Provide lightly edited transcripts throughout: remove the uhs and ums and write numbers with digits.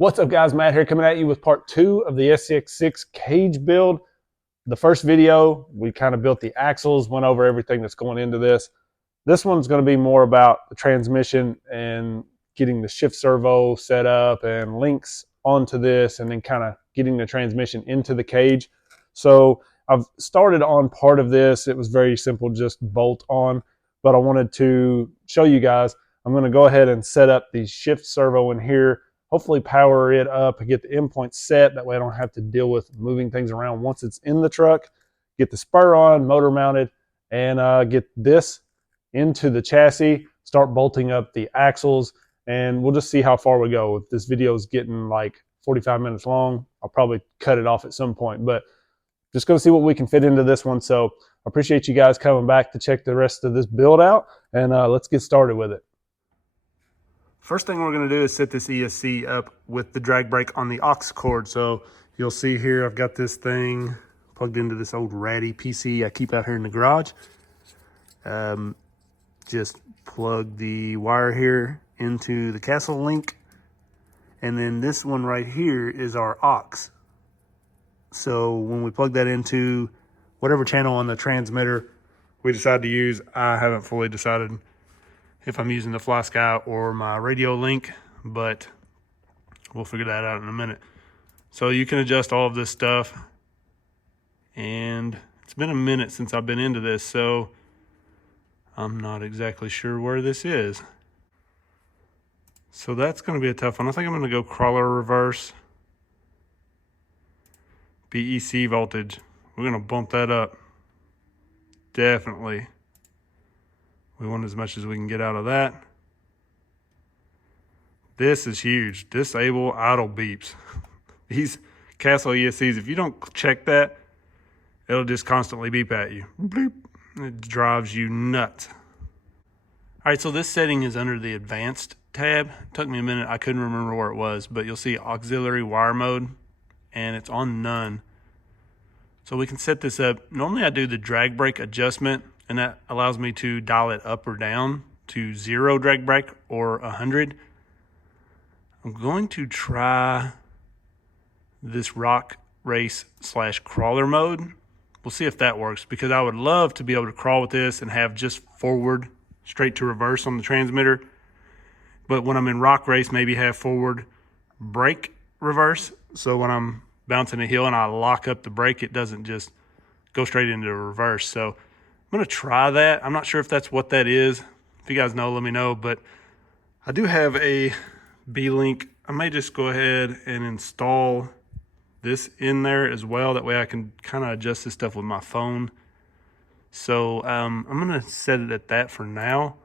What's up guys, Matt here coming at you with part 2 of the SCX6 cage build. The first video, we kind of built the axles, went over everything that's going into this. This one's going to be more about the transmission and getting the shift servo set up and links onto this and then kind of getting the transmission into the cage. So I've started on part of this. It was very simple, just bolt on, but I wanted to show you guys. I'm going to go ahead and set up the shift servo in here. Hopefully power it up and get the endpoint set. That way I don't have to deal with moving things around once it's in the truck. Get the spur on, motor mounted, and get this into the chassis, start bolting up the axles, and we'll just see how far we go. If this video is getting like 45 minutes long, I'll probably cut it off at some point, but just going to see what we can fit into this one. So I appreciate you guys coming back to check the rest of this build out, and let's get started with it. First thing we're going to do is set this ESC up with the drag brake on the aux cord. So you'll see here I've got this thing plugged into this old ratty PC I keep out here in the garage. Just plug the wire here into the castle link. And then this one right here is our aux. So when we plug that into whatever channel on the transmitter we decide to use, I haven't fully decided if I'm using the Fly Sky or my radio link, but we'll figure that out in a minute. So you can adjust all of this stuff, and it's been a minute since I've been into this, so I'm not exactly sure where this is. So that's going to be a tough one. I think I'm going to go crawler reverse. BEC voltage. We're going to bump that up. Definitely. We want as much as we can get out of that. This is huge. Disable idle beeps. These Castle ESCs, if you don't check that, it'll just constantly beep at you. Bleep. It drives you nuts. All right, so this setting is under the advanced tab. It took me a minute. I couldn't remember where it was, but you'll see auxiliary wire mode, and it's on none. So we can set this up. Normally I do the drag brake adjustment, and that allows me to dial it up or down to 0 drag brake or 100. I'm going to try this rock race / crawler mode. We'll see if that works, because I would love to be able to crawl with this and have just forward straight to reverse on the transmitter. But when I'm in rock race, maybe have forward brake reverse. So when I'm bouncing a hill and I lock up the brake, it doesn't just go straight into reverse. So I'm going to try that. I'm not sure if that's what that is. If you guys know, let me know. But I do have a B-Link. I may just go ahead and install this in there as well. That way I can kind of adjust this stuff with my phone. So I'm going to set it at that for now.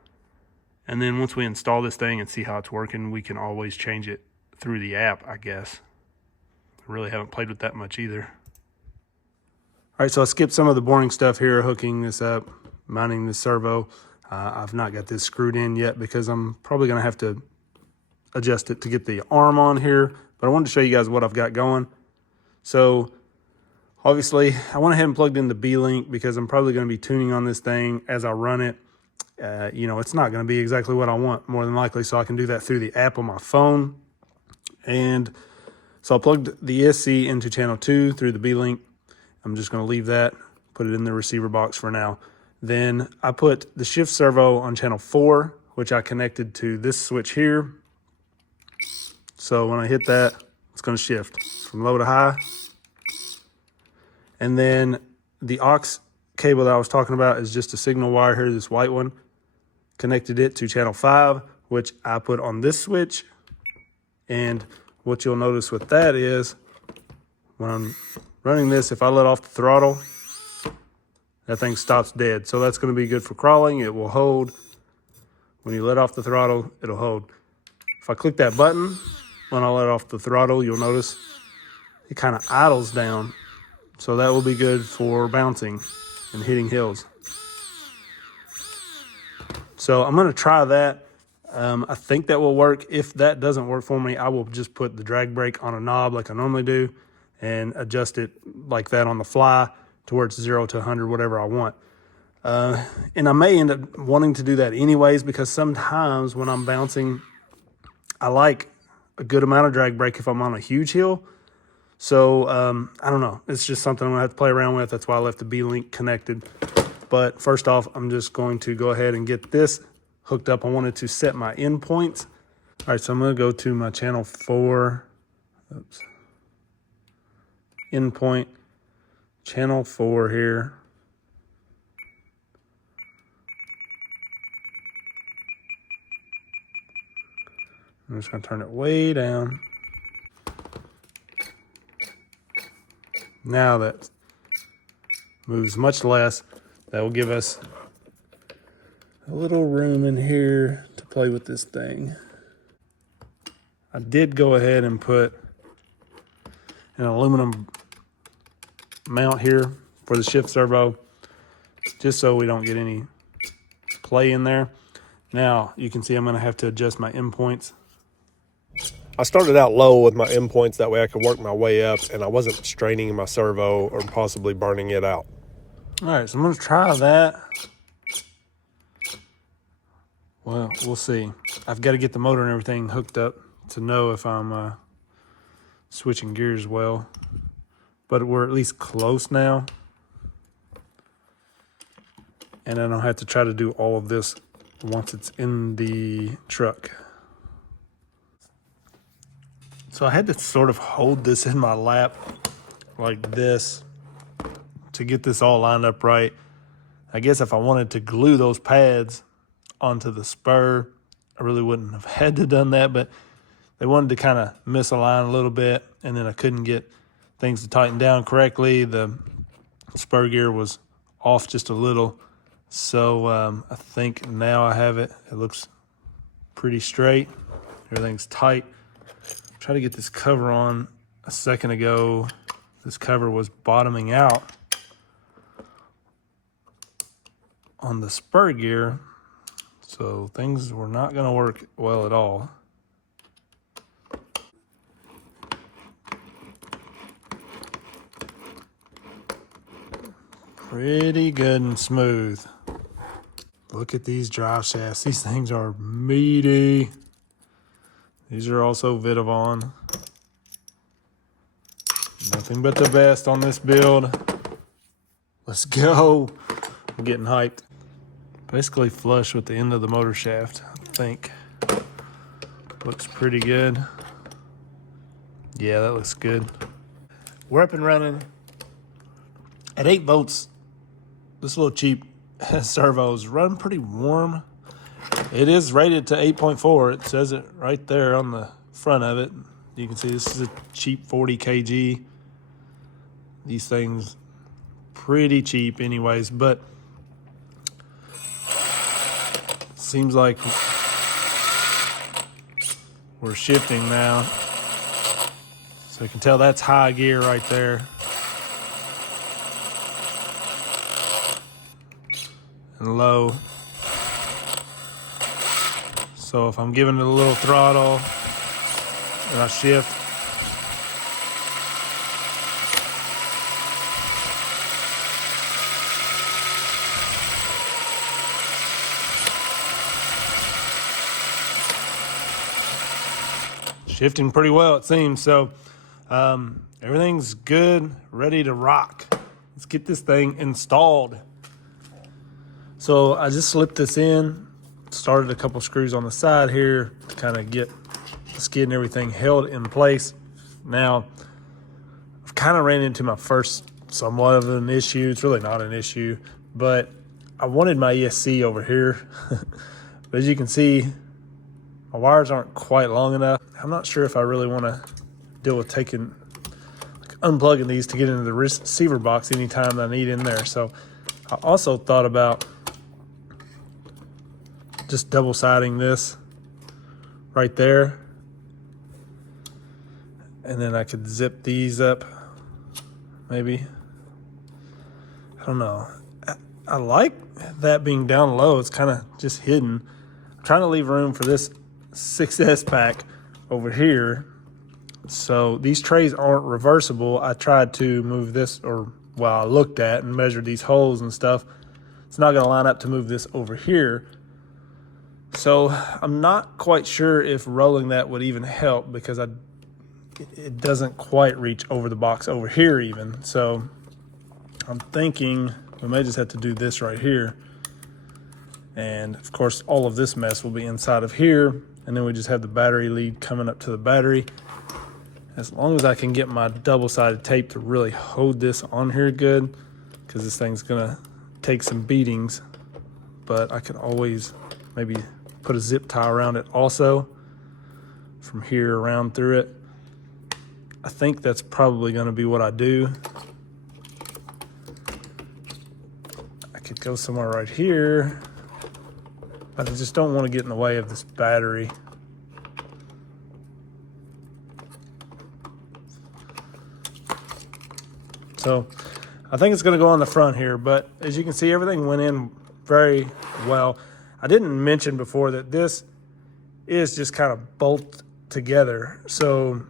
And then once we install this thing and see how it's working, we can always change it through the app, I guess. I really haven't played with that much either. All right, so I skipped some of the boring stuff here, hooking this up, mounting the servo. I've not got this screwed in yet because I'm probably going to have to adjust it to get the arm on here. But I wanted to show you guys what I've got going. So obviously, I went ahead and plugged in the B-Link because I'm probably going to be tuning on this thing as I run it. You know, it's not going to be exactly what I want, more than likely, so I can do that through the app on my phone. And so I plugged the ESC into channel 2 through the B-Link. I'm just going to leave that, put it in the receiver box for now. Then I put the shift servo on channel 4, which I connected to this switch here. So when I hit that, it's going to shift from low to high. And then the aux cable that I was talking about is just a signal wire here, this white one. Connected it to channel 5, which I put on this switch. And what you'll notice with that is when I'm running this, if I let off the throttle, that thing stops dead. So that's going to be good for crawling. It will hold. When you let off the throttle, it'll hold. If I click that button, when I let off the throttle, you'll notice it kind of idles down. So that will be good for bouncing and hitting hills. So I'm going to try that. I think that will work. If that doesn't work for me, I will just put the drag brake on a knob like I normally do and adjust it like that on the fly to where it's 0 to 100, whatever I want. And I may end up wanting to do that anyways, because sometimes when I'm bouncing, I like a good amount of drag brake if I'm on a huge hill. So I don't know. It's just something I'm going to have to play around with. That's why I left the B-link connected. But first off, I'm just going to go ahead and get this hooked up. I wanted to set my endpoints. All right, so I'm going to go to my channel 4. Oops. Endpoint. Channel 4 here. I'm just going to turn it way down. Now that moves much less. That will give us a little room in here to play with this thing. I did go ahead and put an aluminum mount here for the shift servo, just so we don't get any play in there. Now you can see I'm going to have to adjust my endpoints. I started out low with my endpoints, that way I could work my way up and I wasn't straining my servo or possibly burning it out. All right, so I'm going to try that. Well, we'll see. I've got to get the motor and everything hooked up to know if I'm switching gears well. But we're at least close now. And I don't have to try to do all of this once it's in the truck. So I had to sort of hold this in my lap like this to get this all lined up right. I guess if I wanted to glue those pads onto the spur, I really wouldn't have had to done that, but they wanted to kind of misalign a little bit, and then I couldn't get things to tighten down correctly. The spur gear was off just a little, so I think now I have it. It looks pretty straight. Everything's tight. Try to get this cover on a second ago. This cover was bottoming out on the spur gear, so things were not going to work well at all. Pretty good and smooth. Look at these drive shafts. These things are meaty. These are also Vitavon. Nothing but the best on this build. Let's go. I'm getting hyped. Basically flush with the end of the motor shaft, I think. Looks pretty good. Yeah, that looks good. We're up and running. At 8 volts, this little cheap servo is running pretty warm. It is rated to 8.4. It says it right there on the front of it. You can see this is a cheap 40 kg. These things pretty cheap anyways, but seems like we're shifting now. So you can tell that's high gear right there. And low. So if I'm giving it a little throttle and I shift, shifting pretty well it seems. So everything's good, ready to rock. Let's get this thing installed. So I just slipped this in. Started a couple screws on the side here to kind of get the skid and everything held in place. Now, I've kind of ran into my first somewhat of an issue. It's really not an issue, but I wanted my ESC over here. But as you can see, my wires aren't quite long enough. I'm not sure if I really want to deal with unplugging these to get into the receiver box anytime I need in there. So I also thought about just double siding this right there, and then I could zip these up maybe. I don't know. I like that being down low. It's kind of just hidden. I'm trying to leave room for this 6S pack over here. So these trays aren't reversible. I tried to move this, I looked at and measured these holes and stuff. It's not going to line up to move this over here. So I'm not quite sure if rolling that would even help, because it doesn't quite reach over the box over here even. So I'm thinking we may just have to do this right here. And of course, all of this mess will be inside of here. And then we just have the battery lead coming up to the battery. As long as I can get my double-sided tape to really hold this on here good, because this thing's gonna take some beatings, but I could always maybe put a zip tie around it also from here around through it. I think that's probably gonna be what I do. I could go somewhere right here, but I just don't want to get in the way of this battery. So I think it's going to go on the front here, but as you can see, everything went in very well. I didn't mention before that this is just kind of bolted together. So,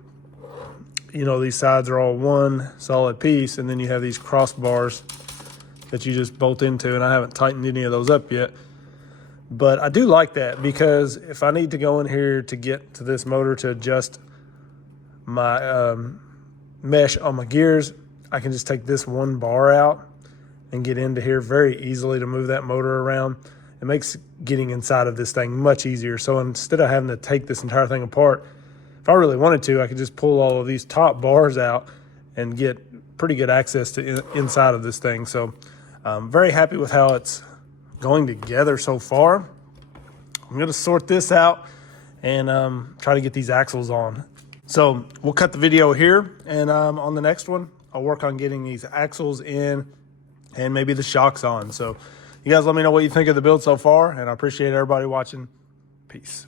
you know, these sides are all one solid piece, and then you have these crossbars that you just bolt into, and I haven't tightened any of those up yet. But I do like that, because if I need to go in here to get to this motor to adjust my mesh on my gears, I can just take this one bar out and get into here very easily to move that motor around. It makes getting inside of this thing much easier. So instead of having to take this entire thing apart, if I really wanted to, I could just pull all of these top bars out and get pretty good access to inside of this thing. So I'm very happy with how it's going together so far. I'm gonna sort this out and try to get these axles on. So we'll cut the video here, and on the next one, I'll work on getting these axles in and maybe the shocks on. So you guys let me know what you think of the build so far, and I appreciate everybody watching. Peace.